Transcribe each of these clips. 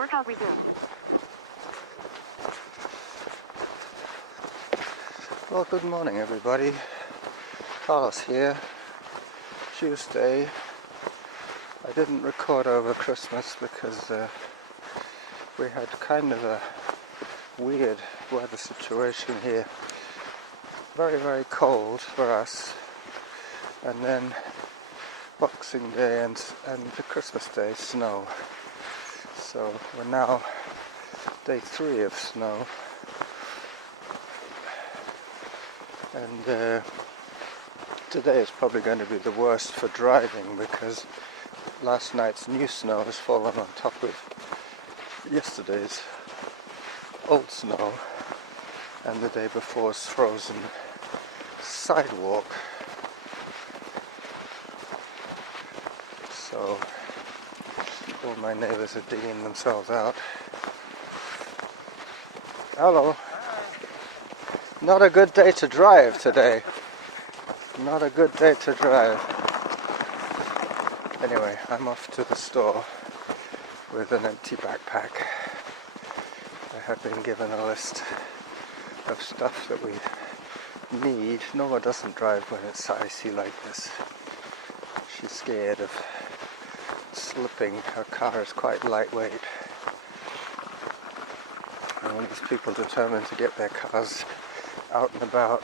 Workout resumed. Well, good morning everybody. Carlos here. Tuesday. I didn't record over Christmas because we had kind of a weird weather situation here. Very, very cold for us. And then Boxing Day and the Christmas Day snow. So we're now day 3 of snow. And today is probably going to be the worst for driving because last night's new snow has fallen on top of yesterday's old snow, and the day before's frozen sidewalk. So all my neighbors are digging themselves out. Hello. Not a good day to drive today. Not a good day to drive. Anyway, I'm off to the store with an empty backpack. I have been given a list of stuff that we need. Nora doesn't drive when it's icy like this. She's scared of slipping. Her car is quite lightweight. And one of those people determined to get their cars out and about.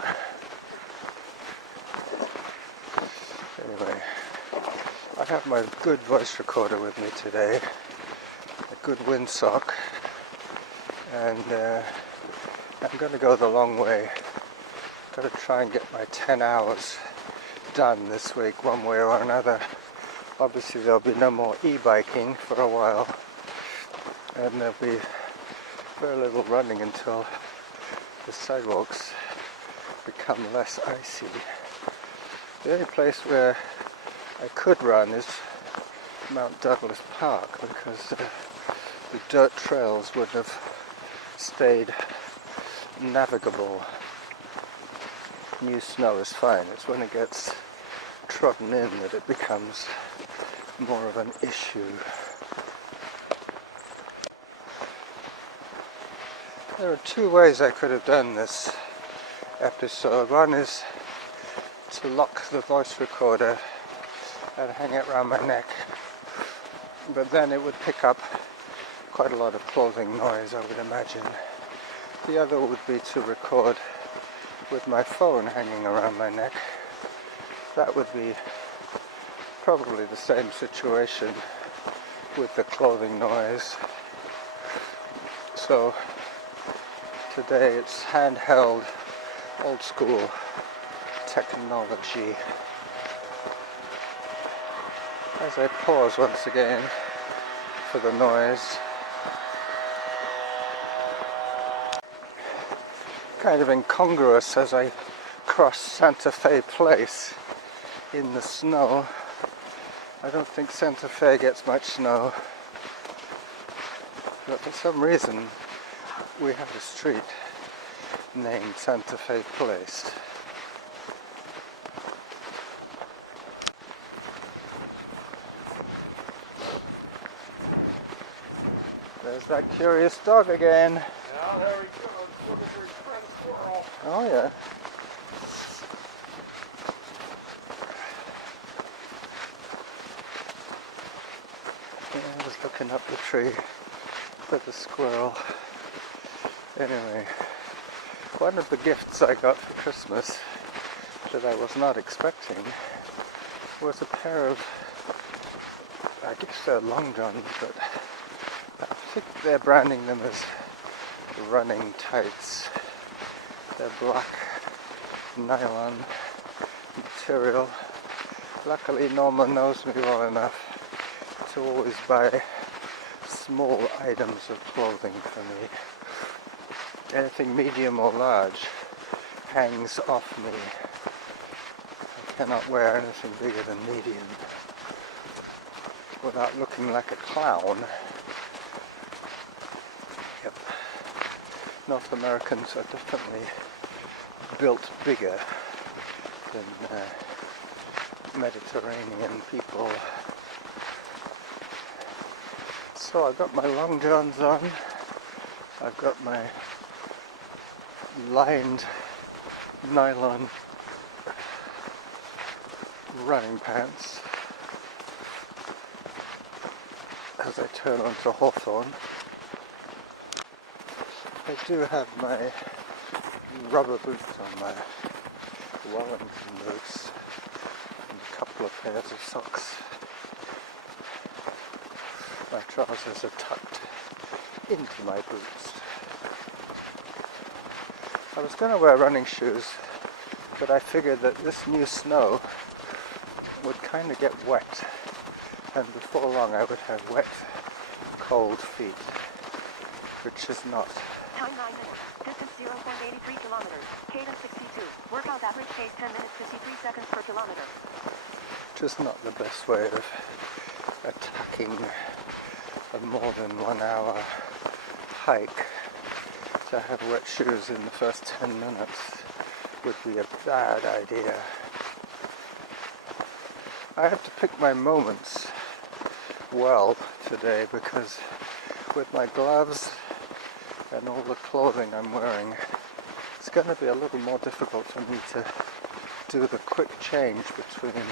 Anyway, I have my good voice recorder with me today, a good windsock, and I'm going to go the long way. I'm going to try and get my 10 hours done this week, one way or another. Obviously there'll be no more e-biking for a while, and there'll be very little running until the sidewalks become less icy. The only place where I could run is Mount Douglas Park because the dirt trails would have stayed navigable. New snow is fine. It's when it gets trodden in that it becomes more of an issue. There are 2 ways I could have done this episode. One is to lock the voice recorder and hang it around my neck, but then it would pick up quite a lot of clothing noise, I would imagine. The other would be to record with my phone hanging around my neck. That would be probably the same situation with the clothing noise. So today it's handheld, old school technology. As I pause once again for the noise, kind of incongruous as I cross Santa Fe Place in the snow. I don't think Santa Fe gets much snow, but for some reason we have a street named Santa Fe Place. There's that curious dog again. Yeah, there he goes. Looking for his friend squirrel. Oh yeah. I was looking up the tree for the squirrel. Anyway, one of the gifts I got for Christmas that I was not expecting was a pair of, I guess they're long johns, but I think they're branding them as running tights. They're black nylon material. Luckily Norma knows me well enough to always buy small items of clothing for me. Anything medium or large hangs off me. I cannot wear anything bigger than medium without looking like a clown. Yep. North Americans are definitely built bigger than Mediterranean people. So I've got my long johns on, I've got my lined nylon running pants as I turn onto Hawthorne. I do have my rubber boots on, my Wellington boots, and a couple of pairs of socks. My trousers are tucked into my boots. I was going to wear running shoes, but I figured that this new snow would kind of get wet, and before long I would have wet, cold feet, which is not. Time 9 minutes. Distance 0.83 kilometers. Cadence 62. Workout average pace 10 minutes 53 seconds per kilometer. Which is not the best way of attacking a more than 1 hour hike. To have wet shoes in the first 10 minutes would be a bad idea. I have to pick my moments well today because with my gloves and all the clothing I'm wearing, it's going to be a little more difficult for me to do the quick change between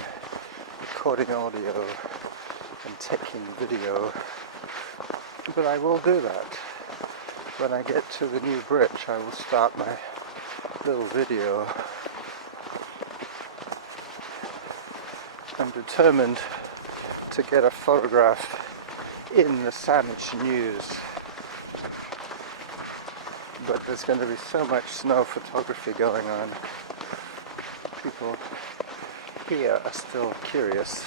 recording audio and taking video. But I will do that. When I get to the new bridge, I will start my little video. I'm determined to get a photograph in the Saanich News. But there's going to be so much snow photography going on. People here are still curious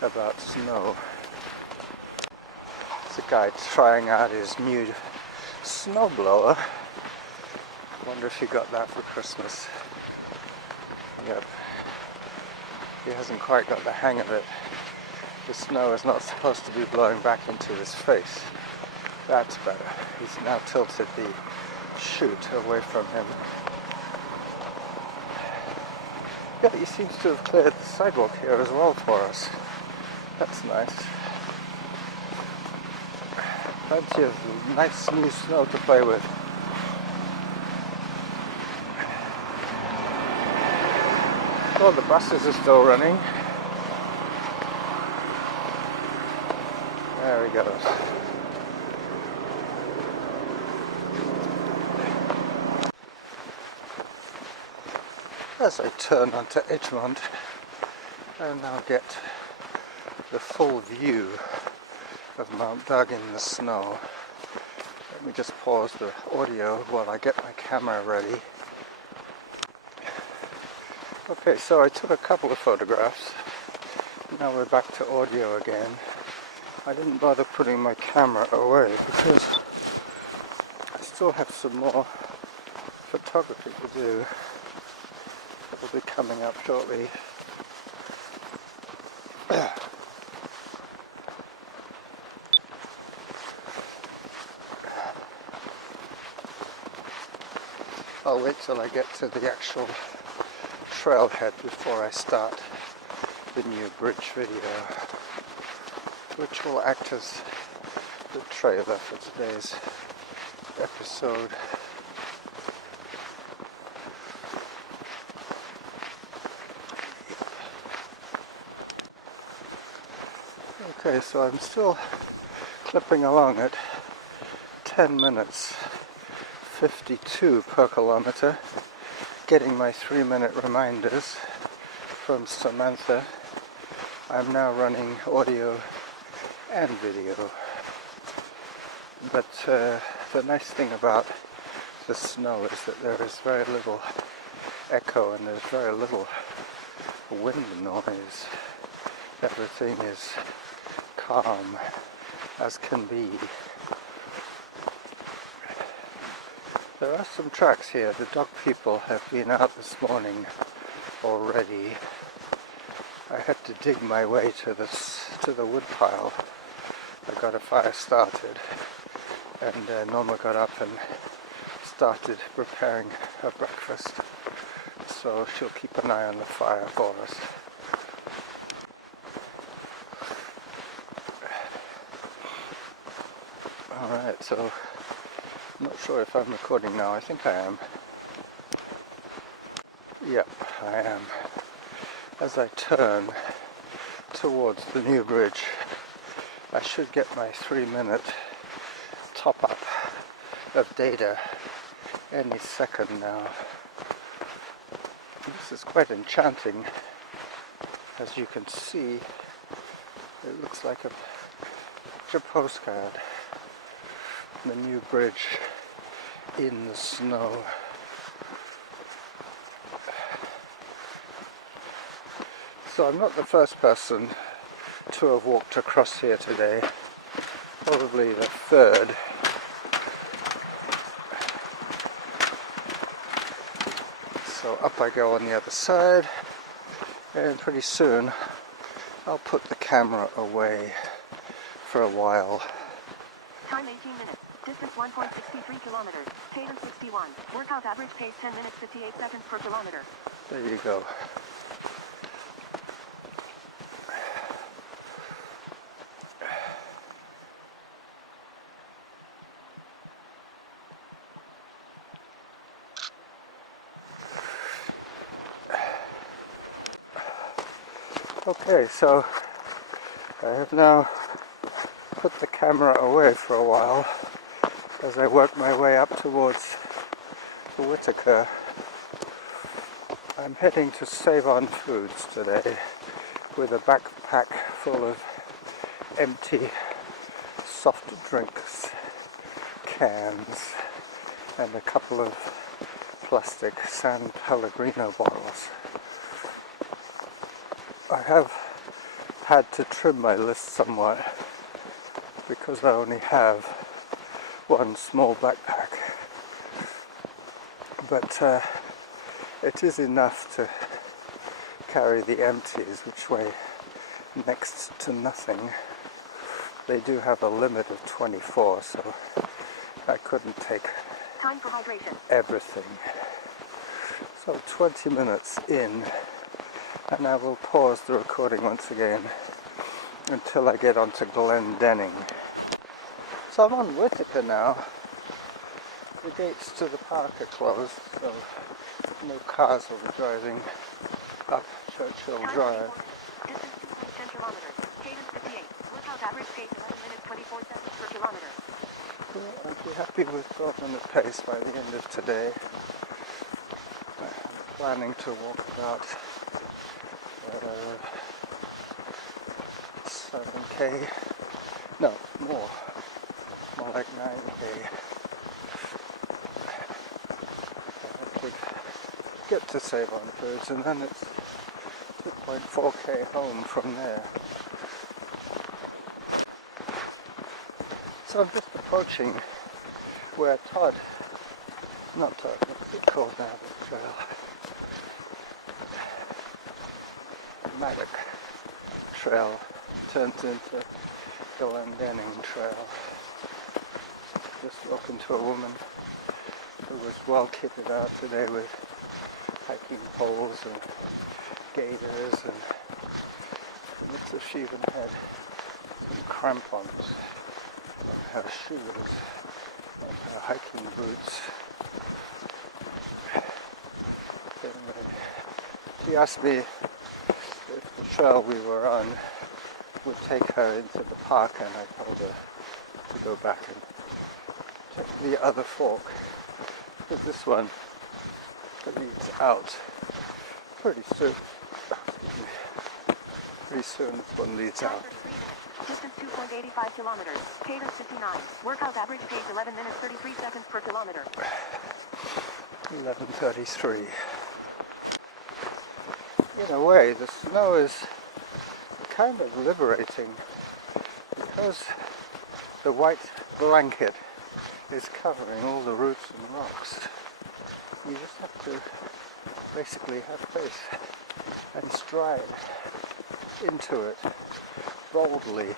about snow. There's a guy trying out his new snowblower. Wonder if he got that for Christmas. Yep. He hasn't quite got the hang of it. The snow is not supposed to be blowing back into his face. That's better. He's now tilted the chute away from him. Yeah, he seems to have cleared the sidewalk here as well for us. That's nice. Plenty of nice new snow to play with. Oh, the buses are still running. There he goes. As I turn onto Edgemont, I now get the full view of Mount Doug in the snow. Let me just pause the audio while I get my camera ready. Okay, so I took a couple of photographs. Now we're back to audio again. I didn't bother putting my camera away because I still have some more photography to do. It'll be coming up shortly. I'll wait till I get to the actual trailhead before I start the new bridge video, which will act as the trailer for today's episode. Okay, so I'm still clipping along at 10 minutes 52 per kilometer, getting my 3-minute reminders from Samantha. I'm now running audio and video. But the nice thing about the snow is that there is very little echo and there's very little wind noise. Everything is calm as can be. There are some tracks here. The dog people have been out this morning already. I had to dig my way to the wood pile. I got a fire started, and Norma got up and started preparing her breakfast. So she'll keep an eye on the fire for us. Alright, so I'm not sure if I'm recording now. I think I am. Yep, I am. As I turn towards the new bridge, I should get my 3-minute top-up of data any second now. This is quite enchanting. As you can see, it looks like a picture postcard. The new bridge in the snow. So I'm not the first person to have walked across here today, probably the third. So up I go on the other side, and pretty soon I'll put the camera away for a while. Time 18 minutes. Distance 1.63 kilometers. Cadence 61. Workout average pace 10 minutes 58 seconds per kilometer. There you go. Okay, so I have now put the camera away for a while as I work my way up towards the Whitaker. I'm heading to Save On Foods today with a backpack full of empty soft drinks cans and a couple of plastic San Pellegrino bottles. I have had to trim my list somewhat because I only have one small backpack, but it is enough to carry the empties, which weigh next to nothing. They do have a limit of 24, so I couldn't take Time for hydration. everything. So 20 minutes in, and I will pause the recording once again until I get onto Glendenning. So I'm on Whitaker now. The gates to the park are closed, so no cars will be driving up Churchill Time Drive. 24. Distance 2.10 kilometers. Cadence 58. Workout average pace 11 minutes 24 seconds per kilometer. Well, I'd be happy with 12-minute pace by the end of today. I'm planning to walk about 7k, no, more like 9k. I have to get to Save On Foods, and then it's 2.4k home from there. So I'm just approaching where not Todd, what's it called now, this trail? Maddock Trail turns into Glendenning Trail. Just spoken to a woman who was well kitted out today with hiking poles and gaiters, and it looks as if she even had some crampons on her shoes and her hiking boots. Anyway, she asked me if the trail we were on would take her into the park, and I told her to go back and check the other fork, because this one leads out pretty soon. Pretty soon this one leads Time out. for 3 minutes. Distance 2.85 kilometers. Cadence 59. Workout average pace 11 minutes 33 seconds per kilometer. 11:33. In a way, the snow is kind of liberating because the white blanket is covering all the roots and rocks. You just have to basically have faith and stride into it boldly.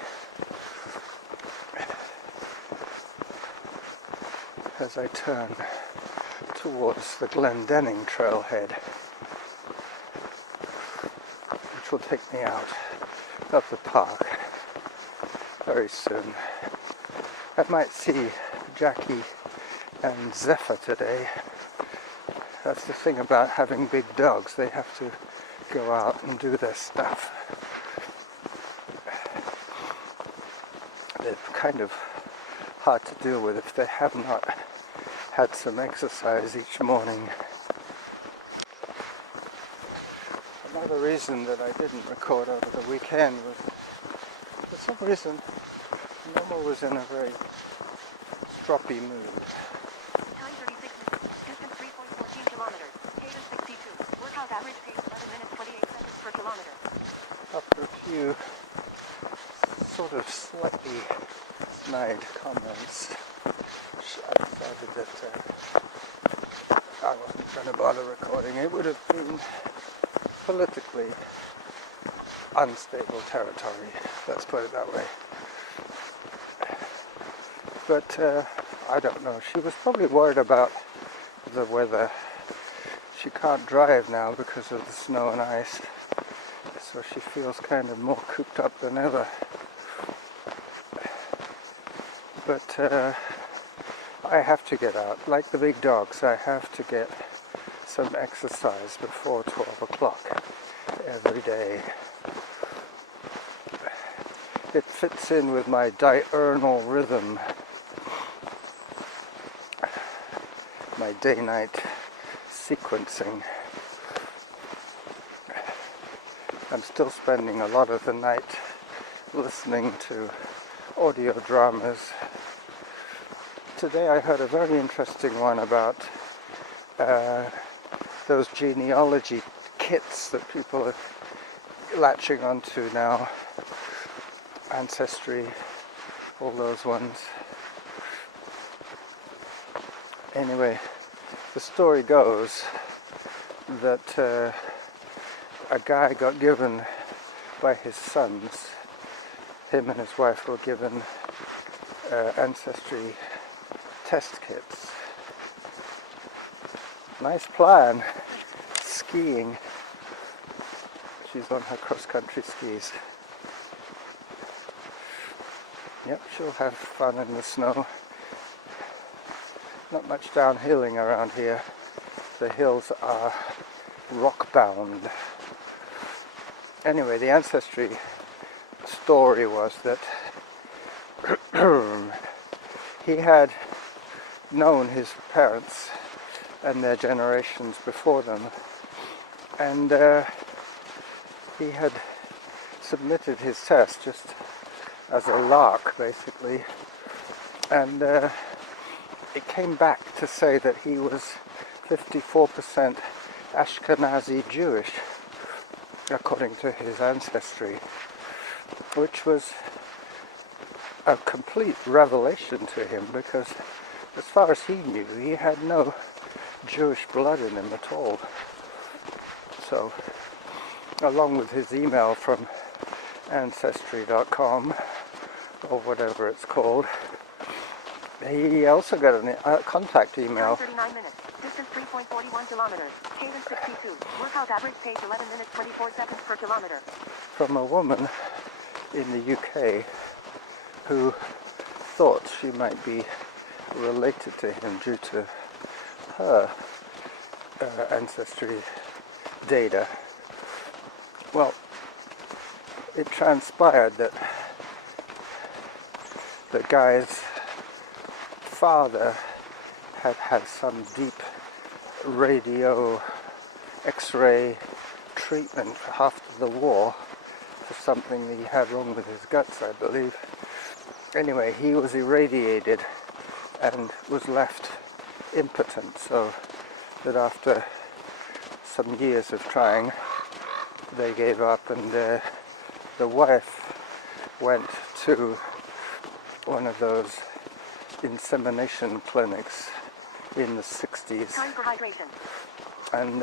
As I turn towards the Glendenning trailhead, which will take me out of the park very soon. I might see Jackie and Zephyr today. That's the thing about having big dogs. They have to go out and do their stuff. They're kind of hard to deal with if they have not had some exercise each morning. Another reason that I didn't record over the weekend was, for some reason, Mama was in a very stroppy mood. Time 36 minutes. Distance 3.14 kilometers. Cadence 62. Workout average pace 11 minutes 28 seconds per kilometer. After a few sort of slightly snide comments, I decided that I wasn't going to bother recording. It would have been politically unstable territory, let's put it that way. But I don't know, she was probably worried about the weather. She can't drive now because of the snow and ice, so she feels kind of more cooped up than ever. But I have to get out, like the big dogs. I have to get some exercise before 12 o'clock every day. It fits in with my diurnal rhythm, my day-night sequencing. I'm still spending a lot of the night listening to audio dramas. Today I heard a very interesting one about those genealogy kits that people are latching onto now. Ancestry, all those ones. Anyway, the story goes that a guy got given by his sons, him and his wife were given ancestry test kits. Nice plan. Skiing. She's on her cross-country skis. Yep, she'll have fun in the snow. Not much downhilling around here. The hills are rock-bound. Anyway, the ancestry story was that he had known his parents and their generations before them, and he had submitted his test just as a lark, basically, and it came back to say that he was 54% Ashkenazi Jewish, according to his ancestry, which was a complete revelation to him, because as far as he knew, he had no Jewish blood in him at all. So, along with his email from Ancestry.com, or whatever it's called, he also got a contact email. 39 minutes. Distance 3.41 kilometers. Cadence 62. Workout average pace 11 minutes 24 seconds per kilometer. From a woman in the UK who thought she might be related to him due to her ancestry data. Well, it transpired that the guy's father had had some deep radio X-ray treatment after the war for something that he had wrong with his guts, I believe. Anyway, he was irradiated and was left impotent, so that after some years of trying, they gave up, and the wife went to one of those insemination clinics in the 60s. Time for hydration. And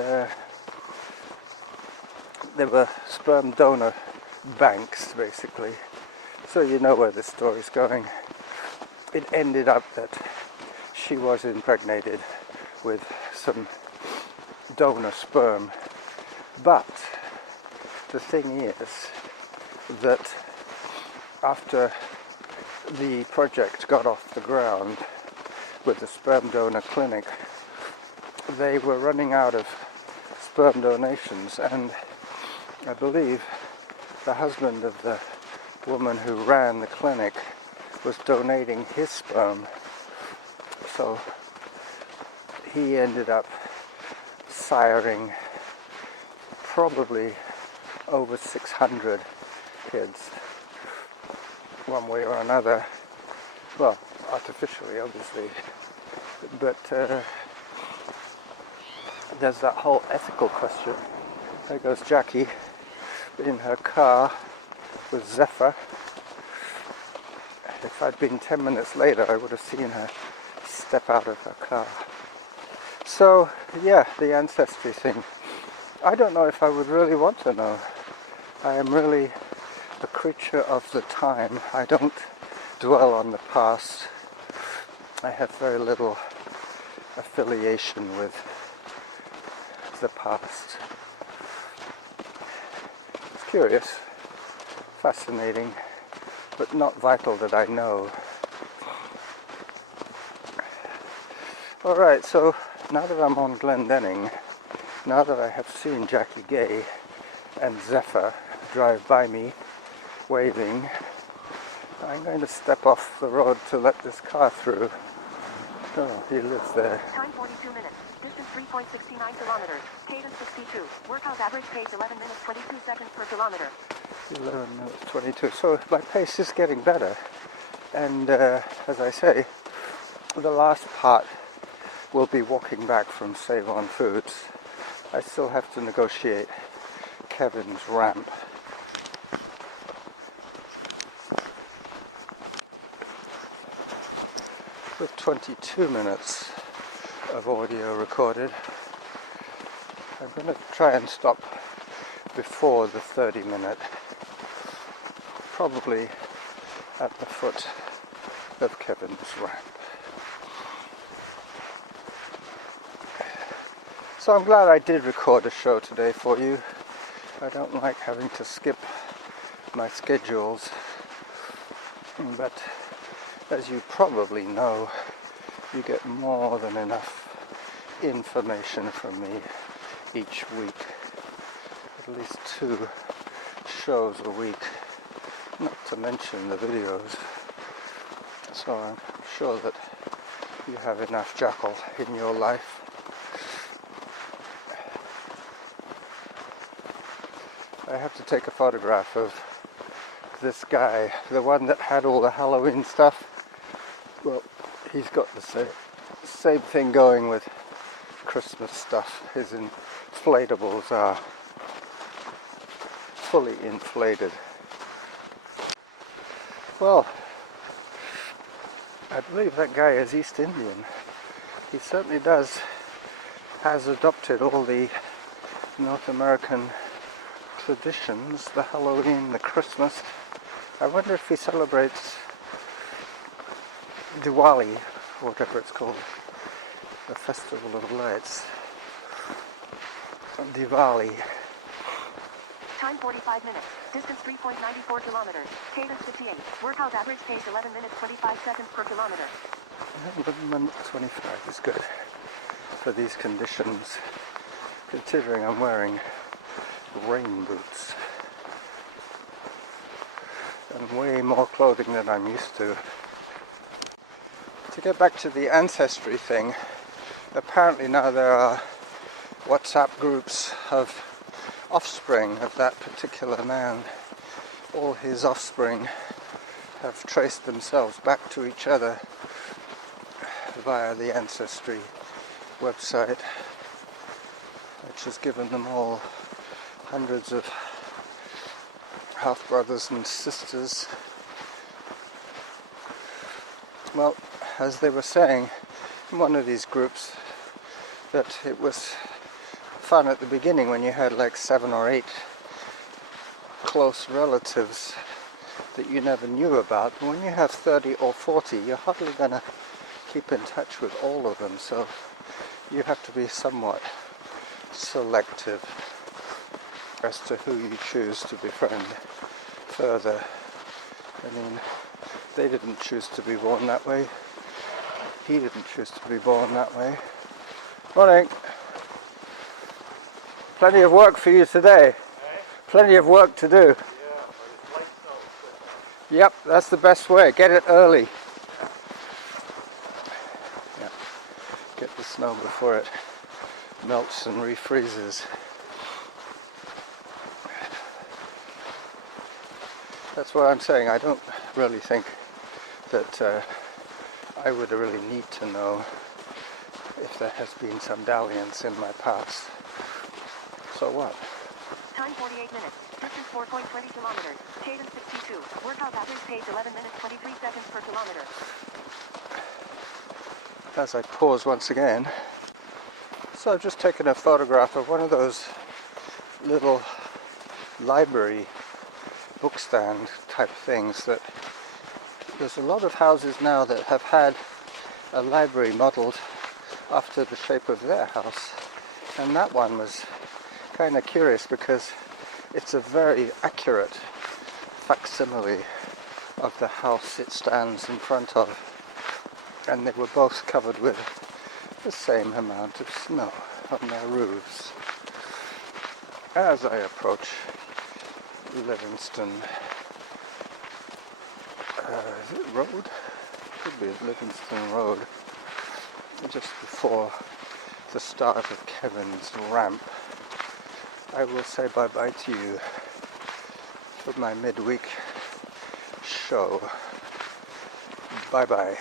there were sperm donor banks, basically. So you know where this story's going. It ended up that she was impregnated with some donor sperm. But the thing is that after the project got off the ground with the sperm donor clinic, they were running out of sperm donations, and I believe the husband of the woman who ran the clinic was donating his sperm. So he ended up siring probably over 600 kids, one way or another. Well, artificially, obviously. But there's that whole ethical question. There goes Jackie in her car with Zephyr. If I'd been 10 minutes later, I would have seen her step out of her car. So, yeah, the ancestry thing. I don't know if I would really want to know. I am really a creature of the time. I don't dwell on the past. I have very little affiliation with the past. It's curious, fascinating, but not vital that I know. Alright, so now that I'm on Glendenning, now that I have seen Jackie Gay and Zephyr drive by me, waving, I'm going to step off the road to let this car through. Oh, he lives there. Time 42 minutes. Distance 3.69 kilometers. Cadence 62. Workout average pace 11 minutes 22 seconds per kilometer. 11 minutes 22. So my pace is getting better. And as I say, the last part will be walking back from Save On Foods. I still have to negotiate Kevin's ramp. With 22 minutes of audio recorded, I'm going to try and stop before the 30-minute, probably at the foot of Kevin's ramp. So I'm glad I did record a show today for you. I don't like having to skip my schedules, but as you probably know, you get more than enough information from me each week. At least 2 shows a week, not to mention the videos. So I'm sure that you have enough Jackal in your life. I have to take a photograph of this guy, the one that had all the Halloween stuff. Well, he's got the same thing going with Christmas stuff. His inflatables are fully inflated. Well, I believe that guy is East Indian. He certainly has adopted all the North American traditions, the Halloween, the Christmas. I wonder if he celebrates Diwali, or whatever it's called, the Festival of Lights. Diwali. Time 45 minutes. Distance 3.94 kilometers. Cadence 58. Workout average pace 11 minutes 25 seconds per kilometer. 11 minutes 25 is good for these conditions, considering I'm wearing rain boots and way more clothing than I'm used to. To get back to the ancestry thing, apparently now there are WhatsApp groups of offspring of that particular man. All his offspring have traced themselves back to each other via the Ancestry website, which has given them all hundreds of half-brothers and sisters. Well, as they were saying in one of these groups, that it was fun at the beginning when you had like 7 or 8 close relatives that you never knew about. But when you have 30 or 40, you're hardly going to keep in touch with all of them, so you have to be somewhat selective as to who you choose to befriend further. I mean, They didn't choose to be born that way. He didn't choose to be born that way. Morning. Plenty of work for you today. Plenty of work to do. Yep, that's the best way. Get it early. Yeah. Get the snow before it melts and refreezes. That's what I'm saying. I don't really think that I would really need to know if there has been some dalliance in my past. So what? Time 48 minutes. Distance 4.20 kilometers. Cadence 62. Workout average pace 11 minutes 23 seconds per kilometer. As I pause once again, so I've just taken a photograph of one of those little library bookstand type things that there's a lot of houses now that have had a library modeled after the shape of their house, and that one was kind of curious because it's a very accurate facsimile of the house it stands in front of, and they were both covered with the same amount of snow on their roofs. As I approach Livingston is it Road? Could be Livingston Road, just before the start of Kevin's ramp, I will say bye-bye to you for my midweek show. Bye-bye.